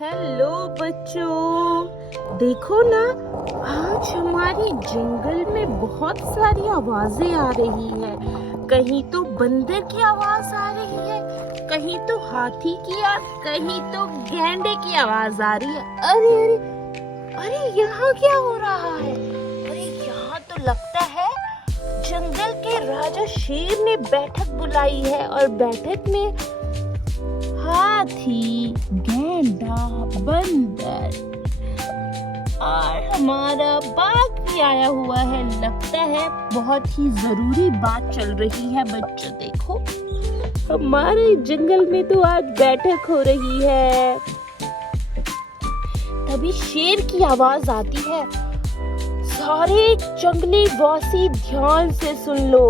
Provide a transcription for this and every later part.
Hello बच्चों, देखो ना, आज हमारे जंगल में बहुत सारी आवाजें आ रही है। कहीं तो बंदर की आवाज आ रही है, कहीं तो हाथी की और कहीं तो गैंडे की आवाज आ रही है। अरे अरे अरे, यहाँ क्या हो रहा है? अरे यहाँ तो लगता है जंगल के राजा शेर ने बैठक बुलाई है और बैठक में हाथी, गैंडा, बंदर और हमारा बाघ भी आया हुआ है। लगता है बहुत ही जरूरी बात चल रही है। बच्चों देखो, हमारे जंगल में तो आज बैठक हो रही है। तभी शेर की आवाज आती है, सारे जंगली वासी ध्यान से सुन लो।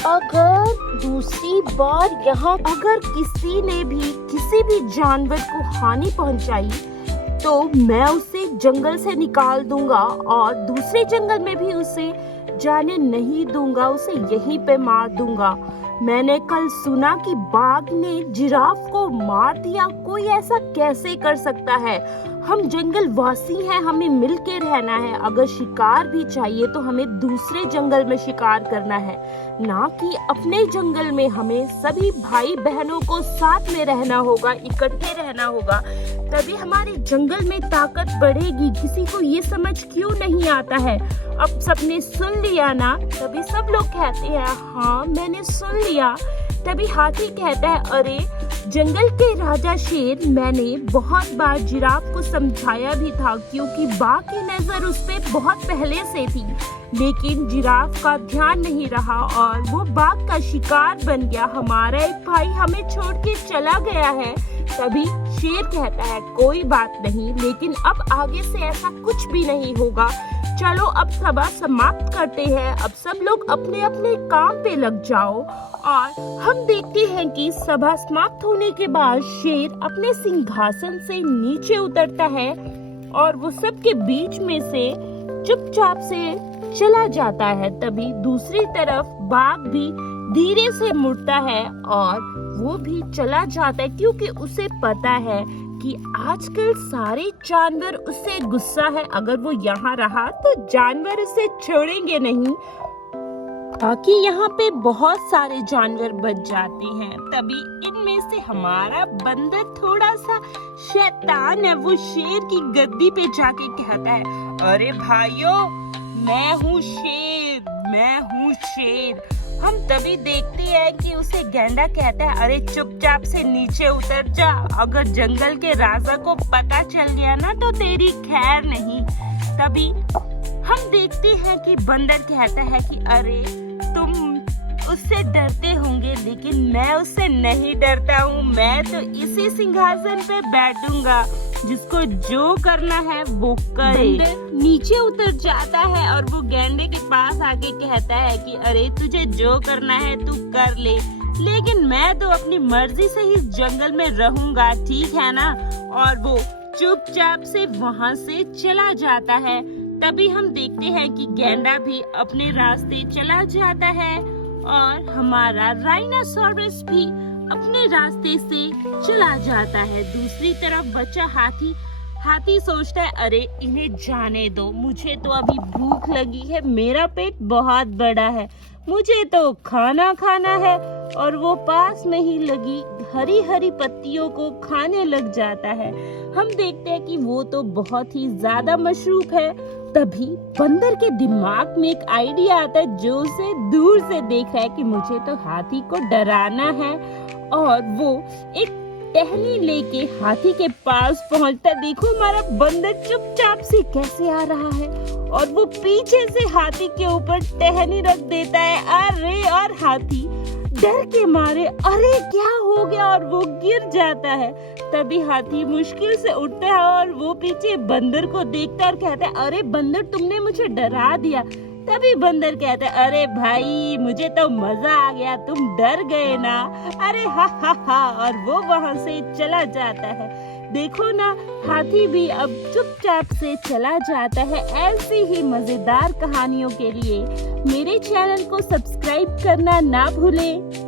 अगर दूसरी बार यहाँ अगर किसी ने भी किसी भी जानवर को हानि पहुंचाई तो मैं उसे जंगल से निकाल दूंगा और दूसरे जंगल में भी उसे जाने नहीं दूंगा, उसे यहीं पे मार दूंगा। मैंने कल सुना कि बाघ ने जिराफ को मार दिया। कोई ऐसा कैसे कर सकता है? हम जंगल वासी हैं, हमें मिल के रहना है। अगर शिकार भी चाहिए तो हमें दूसरे जंगल में शिकार करना है, ना कि अपने जंगल में। हमें सभी भाई बहनों को साथ में रहना होगा, इकट्ठे रहना होगा, तभी हमारे जंगल में ताकत बढ़ेगी। किसी को ये समझ क्यों नहीं आता है? अब सबने सुन लिया ना? तभी सब लोग कहते हैं हाँ मैंने सुन लिया। तभी हाथी कहता है, अरे जंगल के राजा शेर, मैंने बहुत बार जिराफ को समझाया भी था क्योंकि बाघ की नजर उस पे बहुत पहले से थी, लेकिन जिराफ का ध्यान नहीं रहा और वो बाघ का शिकार बन गया। हमारा एक भाई हमें छोड़ के चला गया है। तभी शेर कहता है, कोई बात नहीं, लेकिन अब आगे से ऐसा कुछ भी नहीं होगा। चलो अब सभा समाप्त करते हैं। अब सब लोग अपने अपने काम पे लग जाओ। और हम देखते हैं कि सभा समाप्त होने के बाद शेर अपने सिंहासन से नीचे उतरता है और वो सबके बीच में से चुपचाप से चला जाता है। तभी दूसरी तरफ बाघ भी धीरे से मुड़ता है और वो भी चला जाता है क्योंकि उसे पता है कि आजकल सारे जानवर उससे गुस्सा है। अगर वो यहाँ रहा तो जानवर उसे छोड़ेंगे नहीं, ताकि यहाँ पे बहुत सारे जानवर बच जाते हैं। तभी इनमें से हमारा बंदर थोड़ा सा शैतान है। वो शेर की गद्दी पे जाके कहता है, अरे भाइयों, मैं हूँ शेर, मैं हूँ शेर। हम तभी देखते हैं कि उसे गैंडा कहता है, अरे चुपचाप से नीचे उतर जा। अगर जंगल के राजा को पता चल गया ना तो तेरी खैर नहीं। तभी हम देखते हैं कि बंदर कहता है कि अरे तुम उससे डरते होंगे, लेकिन मैं उससे नहीं डरता हूँ। मैं तो इसी सिंहासन पे बैठूंगा, जिसको जो करना है वो करे। नीचे उतर जाता है और वो गैंडे के पास आके कहता है कि अरे तुझे जो करना है तू कर ले, लेकिन मैं तो अपनी मर्जी से ही जंगल में रहूंगा, ठीक है ना? और वो चुपचाप से वहाँ से चला जाता है। तभी हम देखते हैं कि गैंडा भी अपने रास्ते चला जाता है और हमारा राइनोसोरस भी अपने रास्ते से चला जाता है। दूसरी तरफ बचा हाथी सोचता है, अरे इन्हें जाने दो, मुझे तो अभी भूख लगी है, मेरा पेट बहुत बड़ा है, मुझे तो खाना खाना है। और वो पास में ही लगी हरी हरी पत्तियों को खाने लग जाता है। हम देखते हैं कि वो तो बहुत ही ज्यादा मशरूफ है। तभी बंदर के दिमाग में एक आइडिया आता है, जो उसे दूर से देख रहा है कि मुझे तो हाथी को डराना है। और वो एक टहनी लेके हाथी के पास पहुंचता। देखो हमारा बंदर चुपचाप से कैसे आ रहा है और वो पीछे से हाथी के ऊपर टहनी रख देता है। अरे, और हाथी डर के मारे अरे क्या हो गया और वो गिर जाता है। तभी हाथी मुश्किल से उठता है और वो पीछे बंदर को देखता है और कहता है, अरे बंदर, तुमने मुझे डरा दिया। तभी बंदर कहता है, अरे भाई, मुझे तो मजा आ गया, तुम डर गए ना, अरे हा हा हा। और वो वहाँ से चला जाता है। देखो ना, हाथी भी अब चुपचाप से चला जाता है। ऐसी ही मजेदार कहानियों के लिए मेरे चैनल को सब्सक्राइब करना ना भूलें।